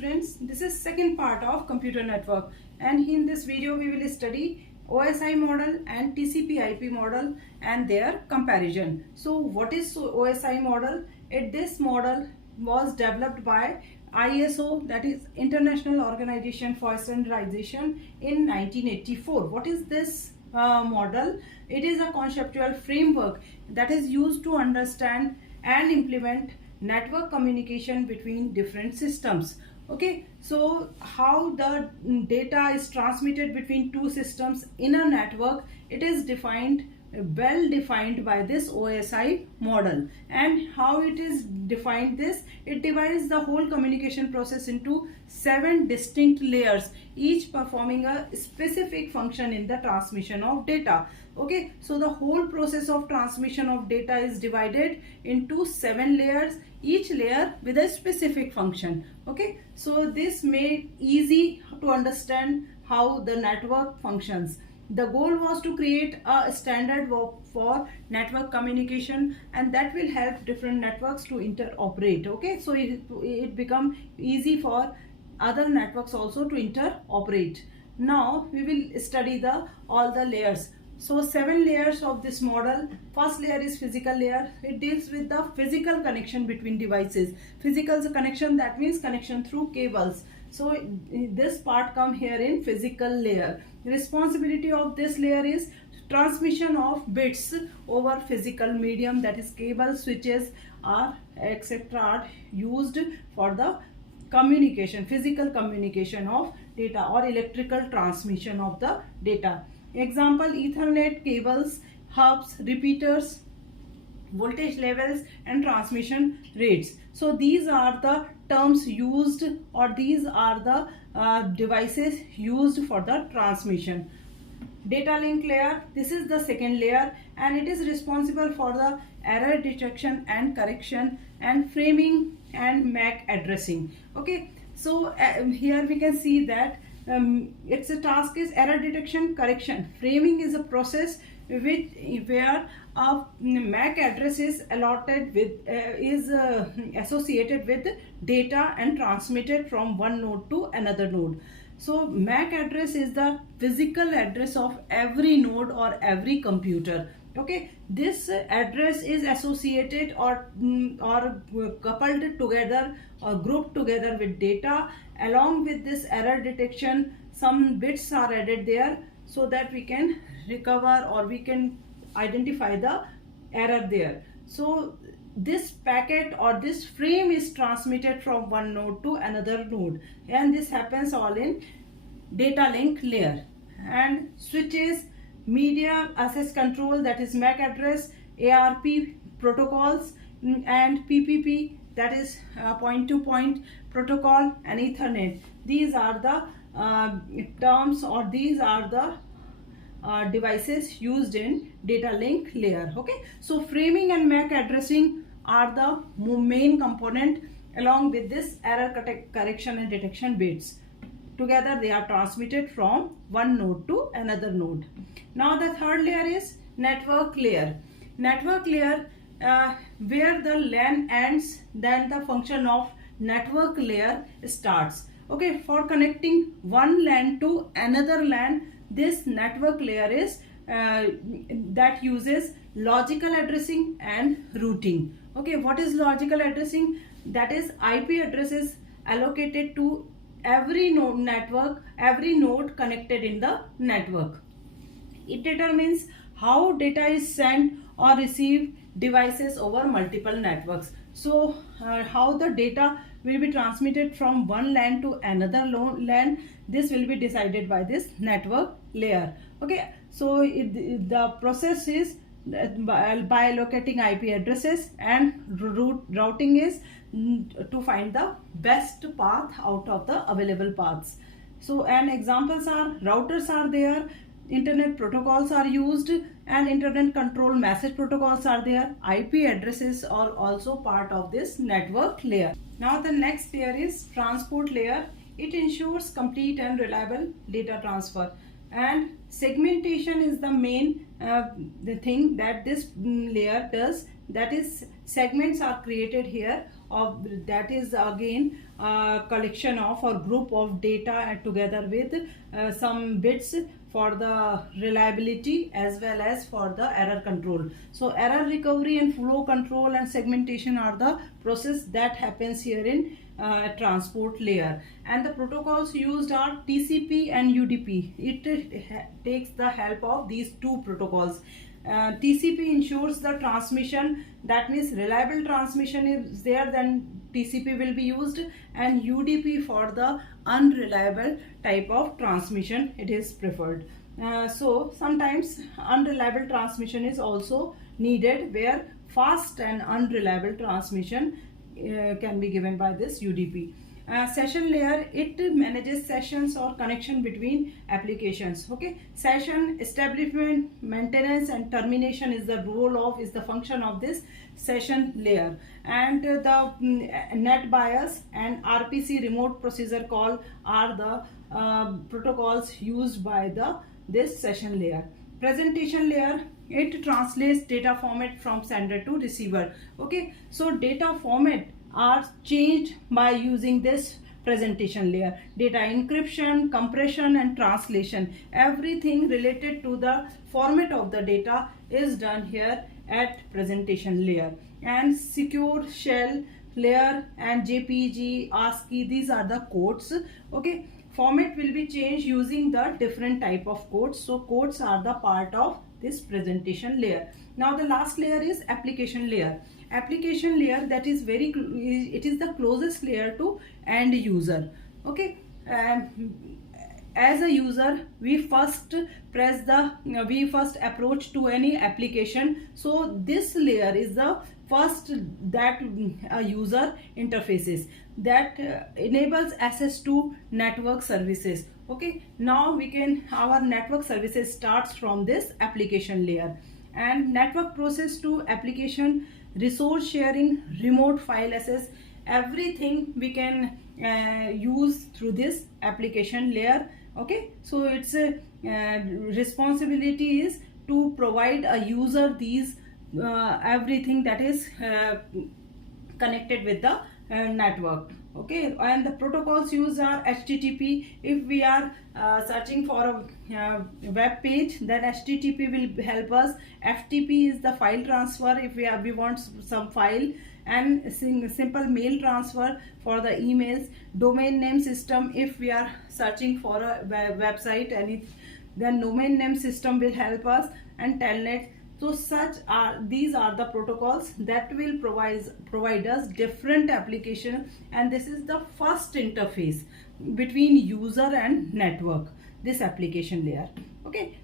students, this is second part of computer network, and in this video we will study OSI model and TCP IP model and their comparison. So what is OSI model? This model was developed by ISO, that is International Organization for Standardization, in 1984. What is this model? It is a conceptual framework that is used to understand and implement network communication between different systems. Okay, so how the data is transmitted between two systems in a network, it is well defined by this OSI model. And how it is defined this? It divides the whole communication process into 7 distinct layers, each performing a specific function in the transmission of data. Okay, so the whole process of transmission of data is divided into 7 layers, each layer with a specific function. Okay, so this made easy to understand how the network functions. The goal was to create a standard for network communication, and that will help different networks to interoperate. Okay, so it become easy for other networks also to interoperate. Now we will study all the layers. So 7 layers of this model. First layer is physical layer. It deals with the physical connection between devices. Physical connection, that means connection through cables. So this part come here in physical layer. Responsibility of this layer is transmission of bits over physical medium, that is cable, switches or etc. are used for the communication, physical communication of data or electrical transmission of the data. Example: Ethernet cables, hubs, repeaters, voltage levels and transmission rates. So these are the terms used, or these are the devices used for the transmission. Data link layer, this is the second layer, and it is responsible for the error detection and correction and framing and MAC addressing. Okay, so here we can see that its a task is error detection, correction. Framing is a process where a MAC address is allotted with associated with data and transmitted from one node to another node. So MAC address is the physical address of every node or every computer. Okay, this address is associated or coupled together or grouped together with data. Along with this error detection, some bits are added there so that we can recover or we can identify the error there. So this packet or this frame is transmitted from one node to another node, and this happens all in data link layer. And switches, media access control, that is MAC address, ARP protocols, and PPP, that is point-to-point protocol, and Ethernet. These are the terms, or these are the devices used in data link layer. Okay, so framing and MAC addressing are the main component, along with this error correction and detection bits. Together they are transmitted from one node to another node. Now the third layer is network layer. Network layer, where the LAN ends, then the function of network layer starts. Okay, for connecting one LAN to another LAN, this network layer is that uses logical addressing and routing. Okay, what is logical addressing? That is IP addresses allocated to every node connected in the network. It determines how data is sent or received devices over multiple networks. So how the data will be transmitted from one LAN to another LAN, this will be decided by this network layer. Okay, so the process is by allocating IP addresses, and routing is to find the best path out of the available paths. So and examples are routers are there, internet protocols are used, and internet control message protocols are there. IP addresses are also part of this network layer. Now the next layer is transport layer. It ensures complete and reliable data transfer, and segmentation is the main the thing that this layer does. That is, segments are created here of that is again a collection of or group of data together with some bits for the reliability as well as for the error control. So error recovery and flow control and segmentation are the process that happens here in transport layer, and the protocols used are TCP and UDP. It takes the help of these two protocols. TCP ensures the transmission, that means reliable transmission is there, then TCP will be used, and UDP for the unreliable type of transmission it is preferred. So sometimes unreliable transmission is also needed, where fast and unreliable transmission can be given by this UDP. Session layer, it manages sessions or connection between applications. Okay, session establishment, maintenance and termination is the function of this session layer, and the net bias and RPC remote procedure call are the protocols used by this session layer. Presentation layer, it translates data format from sender to receiver. Okay, so data format are changed by using this presentation layer. Data encryption, compression and translation, everything related to the format of the data is done here at presentation layer. And secure shell layer and JPG, ASCII, these are the codes. Okay, format will be changed using the different type of codes. So codes are the part of this presentation layer. Now the last layer is application layer. Application layer, that is it is the closest layer to end user. Okay, as a user we first approach to any application, so this layer is the first that a user interfaces that enables access to network services. Okay, now our network services starts from this application layer, and network process to application, resource sharing, remote file access, everything we can use through this application layer. Okay, so its responsibility is to provide a user these everything that is connected with the network. Okay, and the protocols used are HTTP. If we are searching for a web page, then HTTP will help us. FTP is the file transfer if we want some file, and simple mail transfer for the emails. Domain name system, if we are searching for a website, and then domain name system will help us, and telnet. So these are the protocols that will provide us different application, and this is the first interface between user and network, this application layer. Okay.